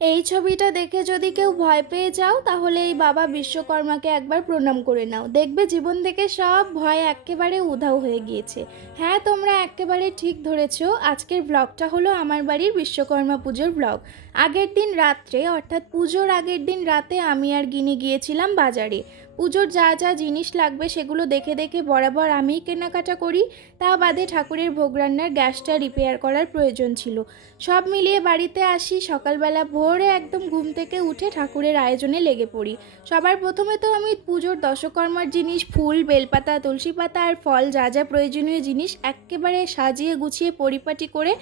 এই ছবিটা দেখে যদি কেউ ভয় পেয়ে যাও তাহলে এই বাবা বিশ্বকর্মাকে একবার প্রণাম করে নাও, দেখবে জীবন থেকে সব ভয় একেবারে উধাও হয়ে গিয়েছে। হ্যাঁ, তোমরা একেবারে ঠিক ধরেছো, আজকের ব্লগটা হলো আমার বাড়ির বিশ্বকর্মা পুজোর ব্লগ। আগের দিন রাত্রে অর্থাৎ পুজোর আগের দিন রাতে আমি আর গিনি গিয়েছিলাম বাজারে। পুজোর যা যা জিনিস লাগবে সেগুলো দেখে দেখে বরাবর আমিই কেনাকাটা করি। তা বাদে ঠাকুরের ভোগ রান্নার গ্যাসটা রিপেয়ার করার প্রয়োজন ছিল। সব মিলিয়ে বাড়িতে আসি সকালবেলা ভোরে, একদম ঘুম থেকে উঠে ঠাকুরের আয়োজনে লেগে পড়ি। সবার প্রথমে তো আমি পুজোর দশকর্মার জিনিস, ফুল, বেলপাতা, তুলসী পাতা আর ফল, যা যা প্রয়োজনীয় জিনিস একেবারে সাজিয়ে গুছিয়ে পরিপাটি করে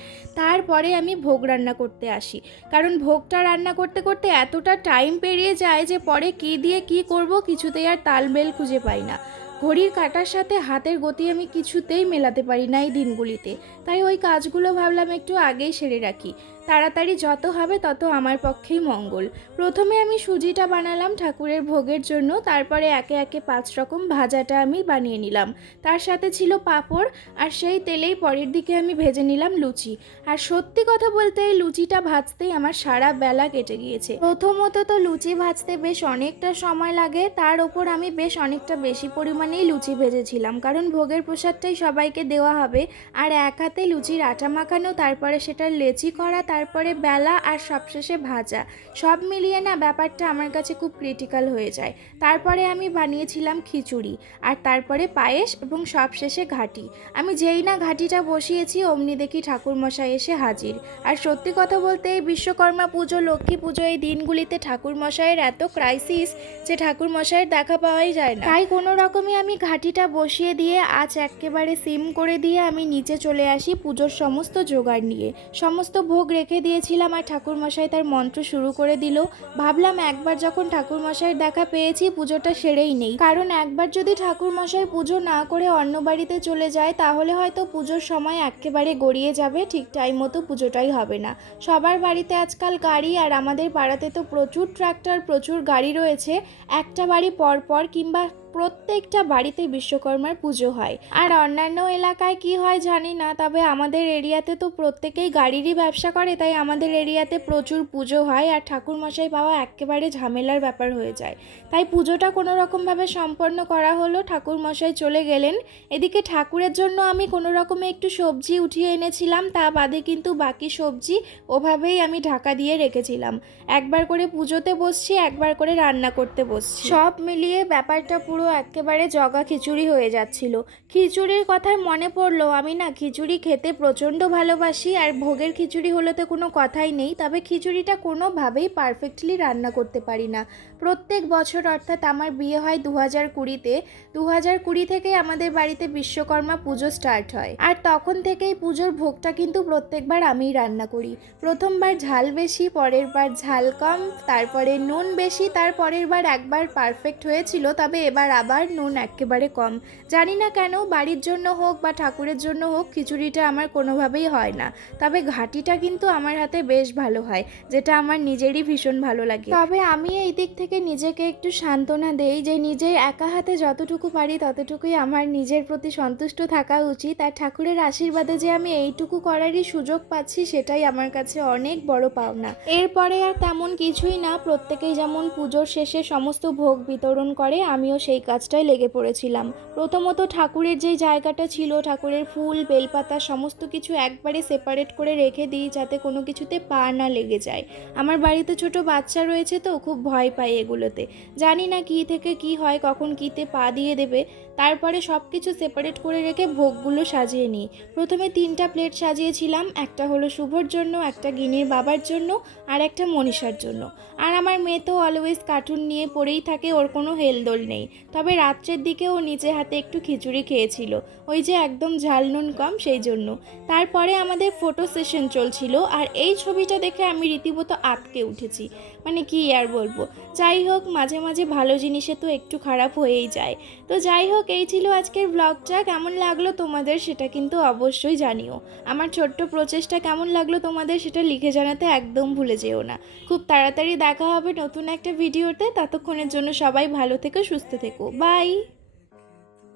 তারপরে আমি ভোগ রান্না করতে আসি। কারণ ভোগটা রান্না করতে করতে এতটা টাইম পেরিয়ে যায় যে পরে কী দিয়ে কী করব কিছুতেই আর তালবেল খুঁজে পাই না। ঘড়ির কাঁটার সাথে হাতের গতি আমি কিছুতেই মেলাতে পারি না এই দিনগুলিতে। তাই ওই কাজগুলো ভাবলাম একটু আগেই সেরে রাখি, তাড়াতাড়ি যত হবে তত আমার পক্ষেই মঙ্গল। প্রথমে আমি সুজিটা বানালাম ঠাকুরের ভোগের জন্য, তারপরে একে একে 5 রকম ভাজাটা আমি বানিয়ে নিলাম। তার সাথে ছিল পাঁপড়, আর সেই তেলেই পরের দিকে আমি ভেজে নিলাম লুচি। আর সত্যি কথা বলতে এই লুচিটা ভাজতেই আমার সারা বেলা কেটে গিয়েছে। প্রথমত তো লুচি ভাজতে বেশ অনেকটা সময় লাগে, তার ওপর আমি বেশ অনেকটা বেশি পরিমাণেই লুচি ভেজেছিলাম, কারণ ভোগের প্রসাদটাই সবাইকে দেওয়া হবে। আর এক হাতে লুচির আটা মাখানো, তারপরে সেটার লেচি করা, তারপরে বেলা, আর সবশেষে ভাজা, সব মিলিয়ে না ব্যাপারটা আমার কাছে খুব ক্রিটিক্যাল হয়ে যায়। তারপরে আমি বানিয়েছিলাম খিচুড়ি, আর তারপরে পায়েস, এবং সবশেষে ঘাটি। আমি যেই না ঘাটিটা বসিয়েছি অমনি দেখি ঠাকুরমশাই এসে হাজির। আর সত্যি কথা বলতে এই বিশ্বকর্মা পুজো, লক্ষ্মী পুজো, এই দিনগুলিতে ঠাকুরমশাইয়ের এত ক্রাইসিস যে ঠাকুরমশাইয়ের দেখা পাওয়াই যায় না। তাই কোনো রকমই আমি ঘাটিটা বসিয়ে দিয়ে আজ একেবারে সিম করে দিয়ে আমি নিচে চলে আসি পুজোর সমস্ত জোগাড় নিয়ে। সমস্ত ভোগ রেখে দিয়েছিলাম আর ঠাকুরমশাই তার মন্ত্র শুরু করে দিল। ভাবলাম একবার যখন ঠাকুরমশাইয়ের দেখা পেয়েছি পুজোটা সেরেই নেই, কারণ একবার যদি ঠাকুরমশাই পুজো না করে অন্য বাড়িতে চলে যায় তাহলে হয়তো পুজোর সময় একেবারে গড়িয়ে যাবে, ঠিক টাইম মতো পুজোটাই হবে না। সবার বাড়িতে আজকাল গাড়ি, আর আমাদের পাড়াতে তো প্রচুর ট্রাক্টর, প্রচুর গাড়ি রয়েছে। একটা বাড়ি পর পর কিংবা প্রত্যেকটা বাড়িতে বিশ্বকর্মার পুজো হয়। আর অন্যান্য এলাকায় কি হয় জানি না, তবে আমাদের এরিয়াতে তো প্রত্যেকেই গাড়িরই ব্যবসা করে, তাই আমাদের এরিয়াতে প্রচুর পুজো হয় আর ঠাকুরমশাই পাওয়া একেবারে ঝামেলার ব্যাপার হয়ে যায়। তাই পুজোটা কোনো রকমভাবে সম্পন্ন করা হলো, ঠাকুরমশাই চলে গেলেন। এদিকে ঠাকুরের জন্য আমি কোনো রকমে একটু সবজি উঠিয়ে এনেছিলাম, তা বাদে কিন্তু বাকি সবজি ওভাবেই আমি ঢাকা দিয়ে রেখেছিলাম। একবার করে পুজোতে বসছি, একবার করে রান্না করতে বসছি, সব মিলিয়ে ব্যাপারটা পুরো একেবারে জগা খিচুড়ি হয়ে যাচ্ছিল। খিচুড়ির কথায় মনে পড়লো, আমি না খিচুড়ি খেতে প্রচণ্ড ভালোবাসি, আর ভোগের খিচুড়ি হলে তো কোনো কথাই নেই, তবে খিচুড়িটা কোনোভাবেই পারফেক্টলি রান্না করতে পারি না। প্রত্যেক বছর, অর্থাৎ আমার বিয়ে হয় 2020-তে, 2020 থেকে আমাদের বাড়িতে বিশ্বকর্মা পুজো স্টার্ট হয়, আর তখন থেকেই পুজোর ভোগটা কিন্তু প্রত্যেকবার আমিই রান্না করি। প্রথমবার ঝাল বেশি, পরের বার ঝাল কম, তারপরে নুন বেশি, তারপরের বার একবার পারফেক্ট হয়েছিল, তবে এবার আবার নুন একেবারে কম। জানি না কেন, বাড়ির জন্য হোক বা ঠাকুরের জন্য হোক, খিচুড়িটা আমার কোনোভাবেই হয় না। তবে ঘাটিটা কিন্তু আমার হাতে বেশ ভালো হয়, যেটা আমার নিজেরই ভীষণ ভালো লাগে। তবে আমি এই দিক থেকে নিজেকে একটু সান্ত্বনা দেই যে নিজের একা হাতে যতটুকু পারি ততটুকুই আমার নিজের প্রতি সন্তুষ্ট থাকা উচিত। আর ঠাকুরের আশীর্বাদে যে আমি এইটুকু করারই সুযোগ পাচ্ছি সেটাই আমার কাছে অনেক বড় পাওনা। এরপরে আর তেমন কিছুই না, প্রত্যেকেই যেমন পুজোর শেষে সমস্ত ভোগ বিতরণ করে আমিও সেই কাজটাই লেগে পড়েছিলাম। প্রথমত ঠাকুরের যে জায়গাটা ছিল, ঠাকুরের ফুল, বেলপাতা সমস্ত কিছু একবারে সেপারেট করে রেখে দিই, যাতে কোনো কিছুতে পা না লেগে যায়। আমার বাড়িতে ছোট বাচ্চা রয়েছে তো খুব ভয় পাই এগুলোতে, জানি না কী থেকে কি হয়, কখন কীতে পা দিয়ে দেবে। তারপরে সব কিছু সেপারেট করে রেখে ভোগগুলো সাজিয়ে নিই। প্রথমে 3টা প্লেট সাজিয়েছিলাম, একটা হলো শুভর জন্য, একটা গিনির বাবার জন্য, আর একটা মনীষার জন্য। আর আমার মেয়ে তো অলওয়েজ কার্টুন নিয়ে পড়েই থাকে, ওর কোনো হেলদোল নেই। তবে রাত্রের দিকে ও নিজে হাতে একটু খিচুড়ি খেয়েছিল, ওই যে একদম ঝাল নুন কম সেই জন্য। তারপরে আমাদের ফটো সেশন চলছিল, আর এই ছবিটা দেখে আমি রীতিমতো আঁতকে উঠেছি, মানে কি আর বলবো। যাই হোক, মাঝে মাঝে ভালো জিনিসে তো একটু খারাপ হয়েই যায়। তো যাই হোক, এই ছিল আজকের ব্লগটা। কেমন লাগলো তোমাদের সেটা কিন্তু অবশ্যই জানিও। আমার ছোট্ট প্রচেষ্টা কেমন লাগলো তোমাদের সেটা লিখে জানাতে একদম ভুলে যেও না। খুব তাড়াতাড়ি দেখা হবে নতুন একটা ভিডিওতে, ততক্ষণের জন্য সবাই ভালো থেকো, সুস্থ থেকো, বাই।